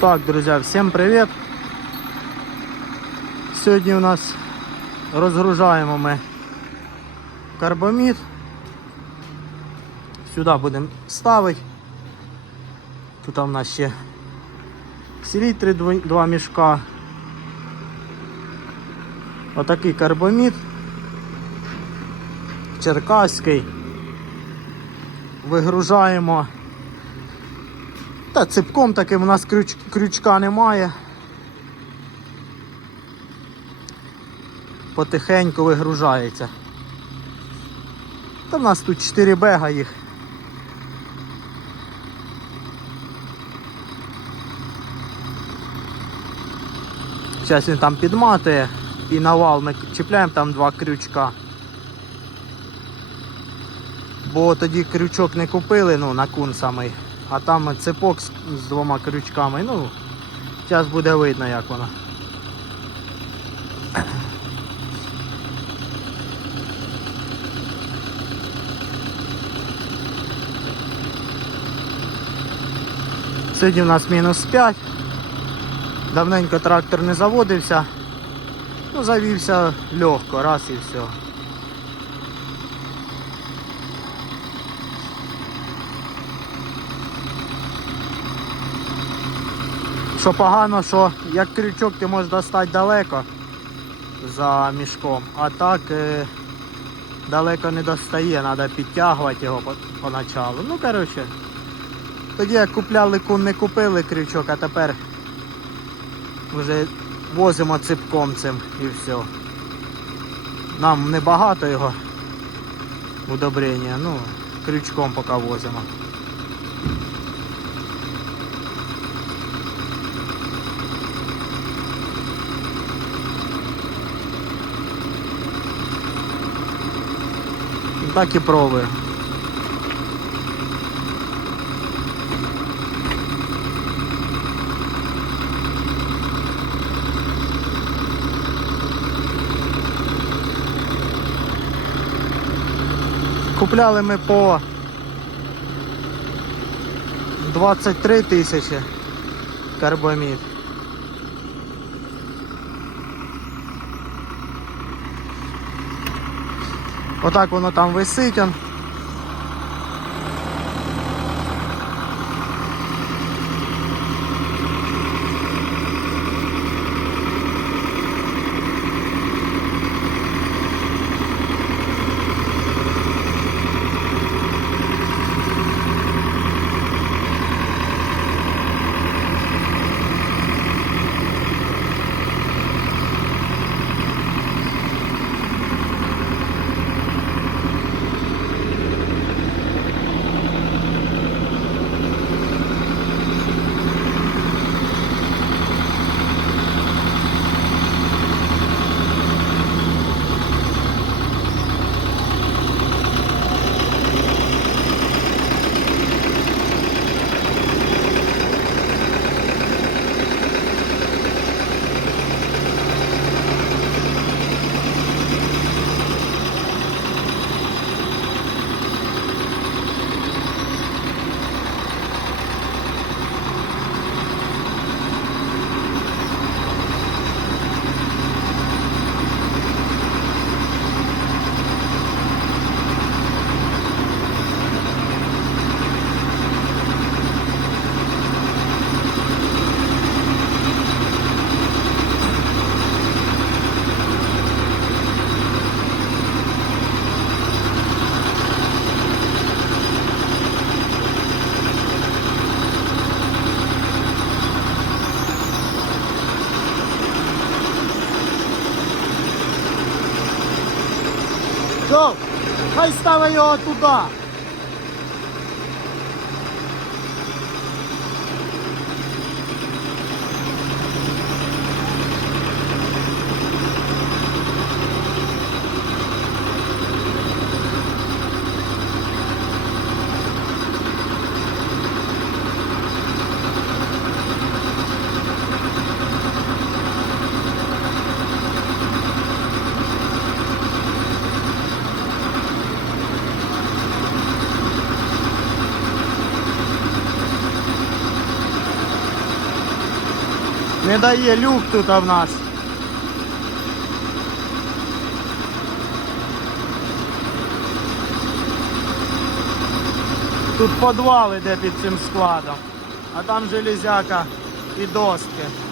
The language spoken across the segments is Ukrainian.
Так, друзья, всем привет! Сьогодні у нас розгружаємо ми карбамід. Сюди будемо ставити. Тут у нас ще селітри два мішка. Отакий карбамід. Черкаський. Вигружаємо. Та ципком таким у нас крюч, крючка немає. Потихеньку вигружається. Та в нас тут 4 бега їх. Зараз він там підматує і на вал ми чіпляємо там два крючка. Бо тоді крючок не купили, ну, на кун самий, а там цепок з, з двома крючками. Ну, зараз буде видно, як воно. Сьогодні у нас мінус 5. Давненько трактор не заводився. Ну, завівся легко, раз і все. Що погано, що як крючок ти можеш достати далеко за мішком, а так е, далеко не достає, треба підтягувати його по- поначалу. Ну, коротше, тоді як купляли кун, не купили крючок, а тепер вже возимо ципком цим і все. Нам небагато його удобрення, ну, крючком поки возимо. Так і пробуємо. Купляли ми по 23 тисячі карбамід. Отак воно там висить. Що? Ставить його туди. Не дає люк тут в нас. Тут подвал іде під цим складом, а там железяка і доски.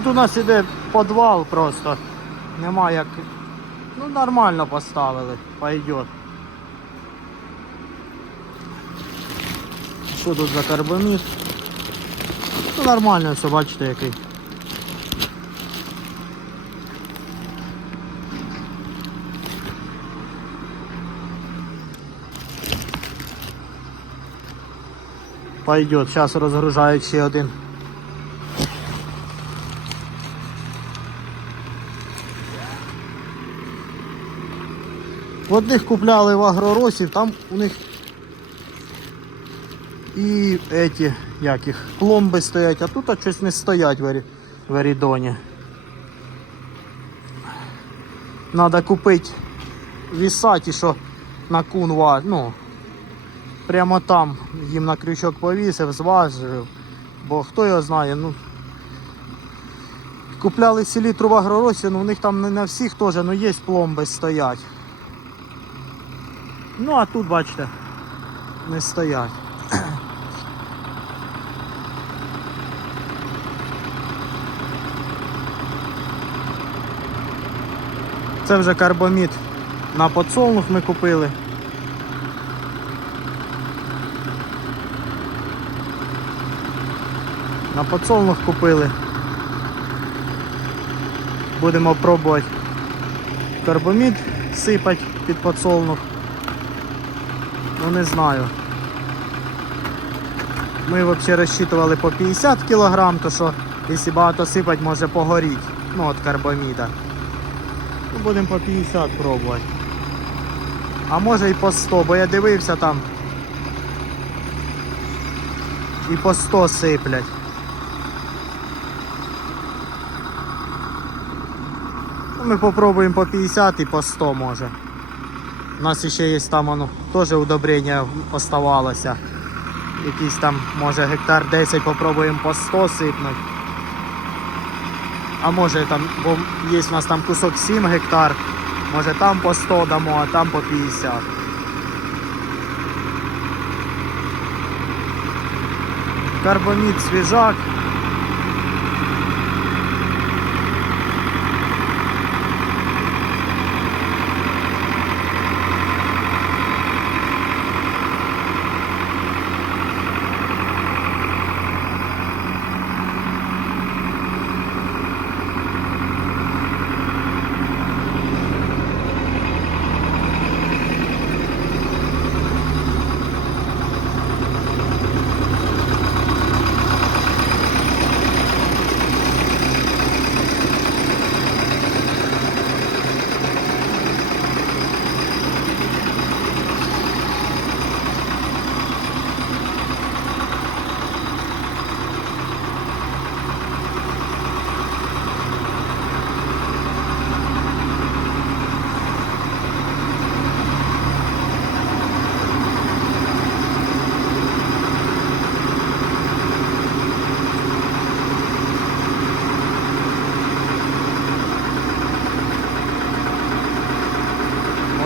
Тут у нас іде підвал просто. Нема як. Ну нормально поставили, пойдет. Що тут за карбамід? Ну нормально все, бачите який. Пойдет, зараз розгружають ще один. Одних купляли в агроросі, там у них і эти, як їх, пломби стоять, а тут а щось не стоять в, в Ерідоні. Надо купити вісаті, що на кунва, ну, прямо там їм на крючок повісив, зважив, бо хто його знає, ну. Купляли селітру в агроросі, ну у них там не на всіх теж, ну є пломби стоять. Ну а тут, бачите, не стоять. Це вже карбомід на подсолнух ми купили. На подсолнух купили. Будемо пробувати карбомід сипати під подсолнух. Ну не знаю. Ми взагалі розчитували по 50 кг, то що якщо багато сипати, може погоріти. Ну от карбаміда. Ну, будемо по 50 пробувати. А може і по 100, бо я дивився там. І по 100 сиплять. Ну, ми попробуємо по 50 і по 100 може. У нас ще є там воно теж удобрення оставалося. Якийсь там, може гектар 10 попробуємо по 100 сипнути. А може там, бо є у нас там кусок 7 гектар, може там по 100 дамо, а там по 50. Карбомід свіжак.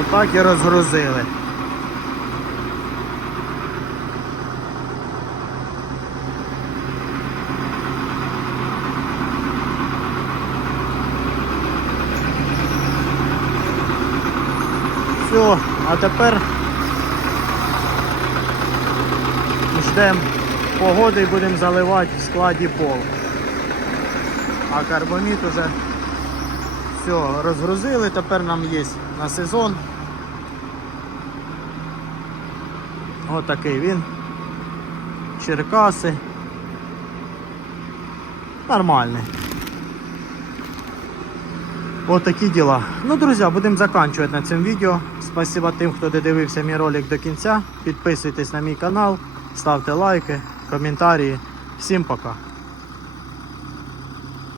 Отак і розгрузили. Все, а тепер ждемо погоди і будемо заливати в складі пол. А карбоміт уже все, розгрузили, тепер нам є на сезон. Отакий він. Черкаси. Нормальний. Отакі діла. Ну, друзі, будемо закінчувати на цьому відео. Спасибо тим, хто додивився мій ролик до кінця. Підписуйтесь на мій канал, ставте лайки, коментарі. Всім пока.